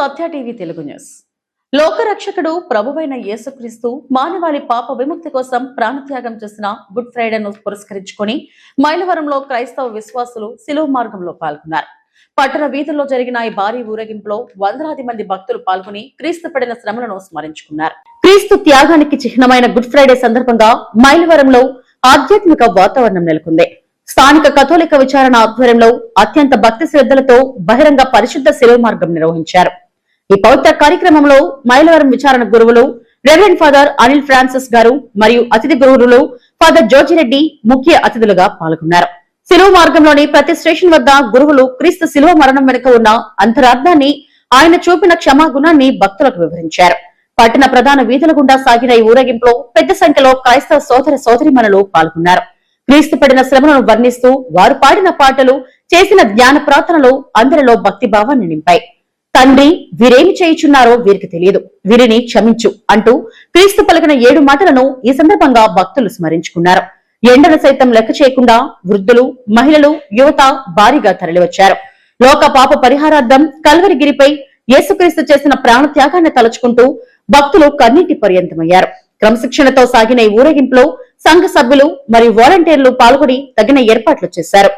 సత్య TV Telugu news. లోకరక్షకుడు ప్రభువైన యేసుక్రీస్తు మానవాళి పాప విముక్తి కోసం ప్రాణత్యాగం చేసిన గుడ్ ఫ్రైడేను పురస్కరించుకొని మైలవరంలో క్రైస్తవ విశ్వాసులు శిలువ మార్గంలో పాల్గొన్నారు. పట్టణ వీధుల్లో జరిగిన ఈ భారీ ఊరేగింపులో వందలాది మంది భక్తులు పాల్గొని క్రీస్తు పడిన శ్రమలను స్మరించుకున్నారు. క్రీస్తు త్యాగానికి చిహ్నమైన గుడ్ ఫ్రైడే సందర్భంగా మైలవరంలో ఆధ్యాత్మిక వాతావరణం నెలకొంది. స్థానిక కథోలిక విచారణ ఆధ్వర్యంలో అత్యంత భక్తి శ్రద్ధలతో బహిరంగ పరిశుద్ధ శిలువ మార్గం నిర్వహించారు. ఈ పవిత్ర కార్యక్రమంలో మైలవరం విచారణ గురువులు రెవరెండ్ ఫాదర్ అనిల్ ఫ్రాన్సిస్ గారు మరియు అతిథి గురువులు ఫాదర్ జోజిరెడ్డి ముఖ్య అతిథులుగా పాల్గొన్నారు. శిలువ మార్గంలోని ప్రతి స్టేషన్ వద్ద గురువులు క్రీస్తు శిలువ మరణం వెనుక ఉన్న అంతరార్థాన్ని, ఆయన చూపిన క్షమాగుణాన్ని భక్తులకు వివరించారు. పట్టణ ప్రధాన వీధుల గుండా సాగిన ఈ ఊరేగింపులో పెద్ద సంఖ్యలో క్రైస్తవ సోదర సోదరిమణులు పాల్గొన్నారు. క్రీస్తు పడిన శ్రమలను వర్ణిస్తూ వారు పాడిన పాటలు, చేసిన జ్ఞాన ప్రార్థనలు అందరిలో భక్తి భావాన్ని నింపాయి. తండ్రి, వీరేమి చేయుచున్నారో వీరికి తెలియదు, వీరిని క్షమించు అంటూ క్రీస్తు పలికిన 7 మాటలను ఈ సందర్భంగా భక్తులు స్మరించుకున్నారు. ఎండను సైతం లెక్క చేయకుండా వృద్ధులు, మహిళలు, యువత భారీగా తరలివచ్చారు. లోక పాప పరిహారార్థం కల్వరిగిరిపై యేసుక్రీస్తు చేసిన ప్రాణ త్యాగాన్ని తలుచుకుంటూ భక్తులు కన్నీటి పర్యంతమయ్యారు. క్రమశిక్షణతో సాగిన ఈ ఊరేగింపులో సంఘ సభ్యులు మరియు వాలంటీర్లు పాల్గొని తగిన ఏర్పాట్లు చేశారు.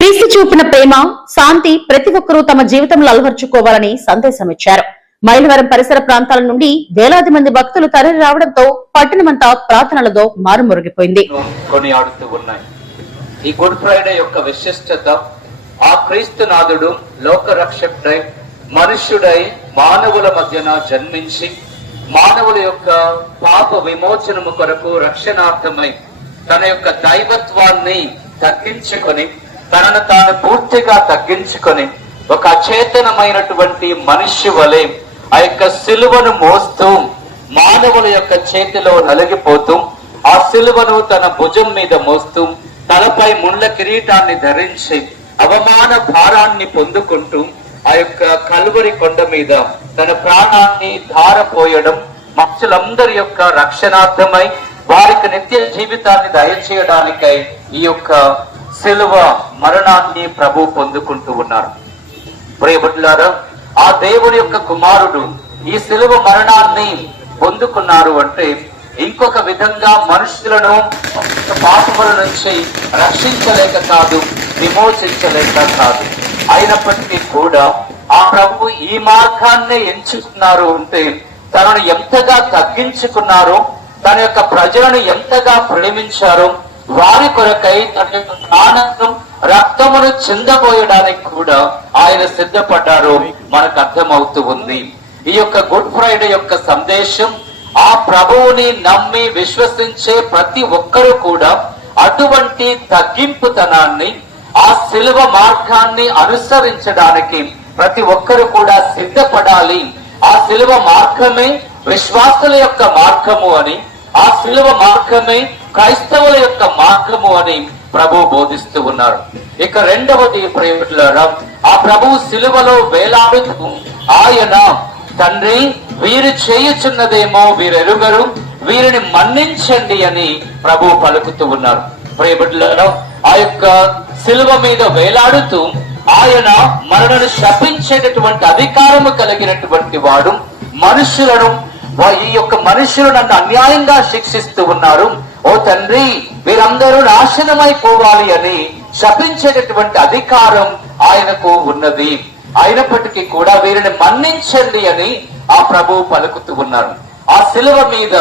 క్రీస్తు చూపిన ప్రేమ, శాంతి ప్రతి ఒక్కరూ తమ జీవితంలో అలవర్చుకోవాలని సందేశం ఇచ్చారు. మైలవరం పరిసర ప్రాంతాల నుండి వేలాది మంది భక్తులు తరలి రావడంతో పట్టణమంతా ప్రార్థనలతో మారుమొరిగిపోయింది. ఈ గుడ్ ఫ్రైడే యొక్క విశిష్టత, ఆ క్రీస్తునాథుడు లోక రక్షకుడై మనుష్యుడై మానవుల మధ్యన జన్మించి మానవుల యొక్క పాప విమోచనము కొరకు రక్షణార్థమై తన యొక్క దైవత్వాన్ని తగ్గించుకొని, తనను తాను పూర్తిగా తగ్గించుకొని ఒక అచేతనమైనటువంటి మనిషి వలె ఆ యొక్క సిలువను మోస్తూ మానవుల యొక్క చేతిలో నలిగిపోతూ ఆ సిలువను తన భుజం మీద మోస్తూ తలపై ముళ్ళ కిరీటాన్ని ధరించి అవమాన భారాన్ని పొందుకుంటూ ఆ యొక్క కల్వరి కొండ మీద తన ప్రాణాన్ని ధారపోయడం, మనుషులందరి యొక్క రక్షణార్థమై వారికి నిత్య జీవితాన్ని దయచేయడానికై ఈ యొక్క శిలువ మరణాన్ని ప్రభు పొందుకుంటూ ఉన్నారు. ప్రియబిడ్డలారా, ఆ దేవుని యొక్క కుమారుడు ఈ శిలువ మరణాన్ని పొందుకున్నారు అంటే ఇంకొక విధంగా మనుషులను పాపముల నుంచి రక్షించలేక కాదు, విమోచించలేక కాదు. అయినప్పటికీ కూడా ఆ ప్రభు ఈ మార్గాన్ని ఎంచుకున్నారు అంటే తనను ఎంతగా తగ్గించుకున్నారో, తన యొక్క ప్రజలను ఎంతగా ప్రేమించారో, వారి కొరకై తన యొక్క ప్రాణాలను రక్తమును చిందబోయడానికి కూడా ఆయన సిద్ధపడ్డారు మనకు అర్థమవుతూ ఉంది. ఈ యొక్క గుడ్ ఫ్రైడే యొక్క సందేశం, ఆ ప్రభువుని నమ్మి విశ్వసించే ప్రతి ఒక్కరూ కూడా అటువంటి తగ్గింపుతనాన్ని, ఆ శిలువ మార్గాన్ని అనుసరించడానికి ప్రతి ఒక్కరు కూడా సిద్ధపడాలి. ఆ శిలువ మార్గమే విశ్వాసుల యొక్క మార్గము అని, ఆ శిలువ మార్గమే క్రైస్తవుల యొక్క మార్గము అని ప్రభు బోధిస్తూ ఉన్నారు. ఇక రెండవది ప్రేమికులారా, ఆ ప్రభు శిలువలో వేలాడుతూ ఆయన, తండ్రి, వీరు చేయుచున్నదేమో వీరెరుగరు, వీరిని మన్నించండి అని ప్రభు పలుకుతూ ఉన్నారు. ప్రేమికులారా, ఆ యొక్క శిలువ మీద వేలాడుతూ ఆయన మనలను శపించేటటువంటి అధికారము కలిగినటువంటి వాడు. మనుషులను, ఈ యొక్క మనుషులు నన్ను అన్యాయంగా శిక్షిస్తూ ఉన్నారు, ఓ తండ్రి, వీరందరూ నాశనమైపోవాలి అని శపించేటటువంటి అధికారం ఆయనకు ఉన్నది. అయినప్పటికీ కూడా వీరిని మన్నించండి అని ఆ ప్రభు పలుకుతూ ఉన్నారు. ఆ శిలువ మీద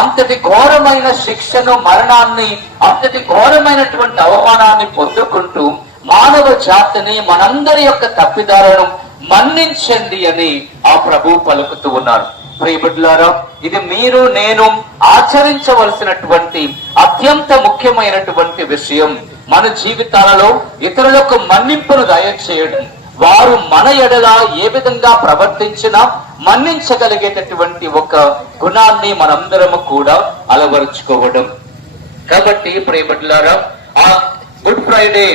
అంతటి ఘోరమైన శిక్షను, మరణాన్ని, అంతటి ఘోరమైనటువంటి అవమానాన్ని పొందుకుంటూ మానవ జాతిని, మనందరి యొక్క తప్పిదాలను మన్నించండి అని ఆ ప్రభు పలుకుతూ ఉన్నారు. ప్రియబిడ్డలారా, ఇది మీరు నేను ఆచరించవలసినటువంటి అత్యంత ముఖ్యమైనటువంటి విషయం. మన జీవితాలలో ఇతరులకు మన్నింపును దయచేయడం, వారు మన ఎడల ఏ విధంగా ప్రవర్తించినా మన్నించగలిగేటటువంటి ఒక గుణాన్ని మనందరము కూడా అలవరుచుకోవడం. కాబట్టి ప్రియబిడ్డలారా, ఆ గుడ్ ఫ్రైడే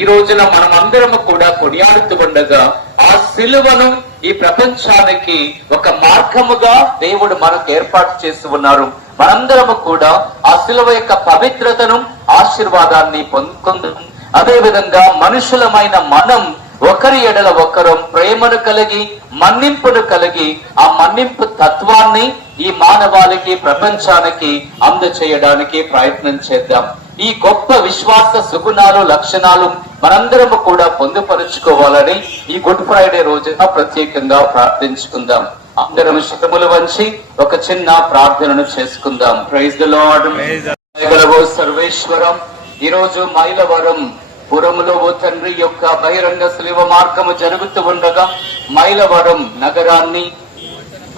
ఈ రోజున మనం అందరము కూడా కొనియాడుతూ ఉండగా ఆ సిలువను ఈ ప్రపంచానికి ఒక మార్గముగా దేవుడు మనకు ఏర్పాటు చేసి ఉన్నారు. మనందరము కూడా ఆ సిలువ యొక్క పవిత్రతను, ఆశీర్వాదాన్ని పొందుకుందాం. అదే విధంగా మనుషులమైన మనం ఒకరి ఎడల ఒకరు ప్రేమను కలిగి మన్నింపును కలిగి ఆ మన్నింపు తత్వాన్ని ఈ మానవాళికి ప్రపంచానికి అందచేయడానికి ప్రయత్నం చేద్దాం. ఈ గొప్ప విశ్వాస సుగుణాలు లక్షణాలు మనందరము కూడా పొందుపరుచుకోవాలని ఈ గుడ్ ఫ్రైడే రోజున ప్రత్యేకంగా ప్రార్థించుకుందాం. అందరం శతములు వంచి ఒక చిన్న ప్రార్థనను చేసుకుందాం. Praise the lord. సర్వేశ్వరం, ఈ రోజు మైలవరం పురములో ఓ తండ్రి యొక్క బహిరంగ శిలువ మార్గము జరుగుతూ ఉండగా మైలవరం నగరాన్ని,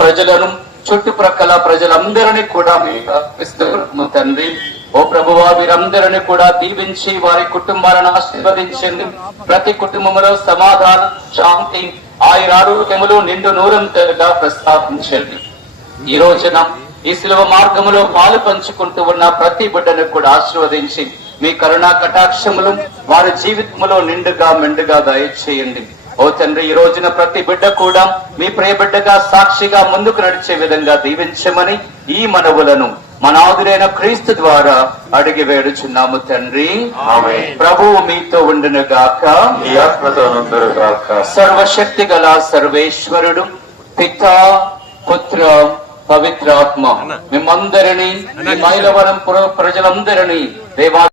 ప్రజలను, చుట్టుప్రక్కల ప్రజలందరినీ కూడా మీరు తండ్రి. ఓ ప్రభువా, వీరందరినీ కూడా దీవించి వారి కుటుంబాలను ఆశీర్వదించండి. ప్రతి కుటుంబంలో సమాధానం, శాంతి, ఆయురారోగ్యములు నిండు నూరంతలుగా ప్రస్తావించండి. ఈ రోజున ఈ శిలువ మార్గములో పాలు పంచుకుంటూ ఉన్న ప్రతి బిడ్డను కూడా ఆశీర్వదించి మీ కరుణా కటాక్షములు వారి జీవితంలో నిండుగా మెండుగా దయచేయండి. ఓ తండ్రి, ఈ రోజున ప్రతి బిడ్డ కూడా మీ ప్రియ బిడ్డగా సాక్షిగా ముందుకు నడిచే విధంగా దీవించమని ఈ మనవులను మన ఆదురైన క్రీస్తు ద్వారా అడిగి వేడుచున్నాము తండ్రి. ప్రభువు మీతో ఉండును గాక. సర్వశక్తి గల సర్వేశ్వరుడు పితా, పుత్ర, పవిత్రాత్మ మిమ్మందరినీ, మైలవరం ప్రజలందరినీ దేవా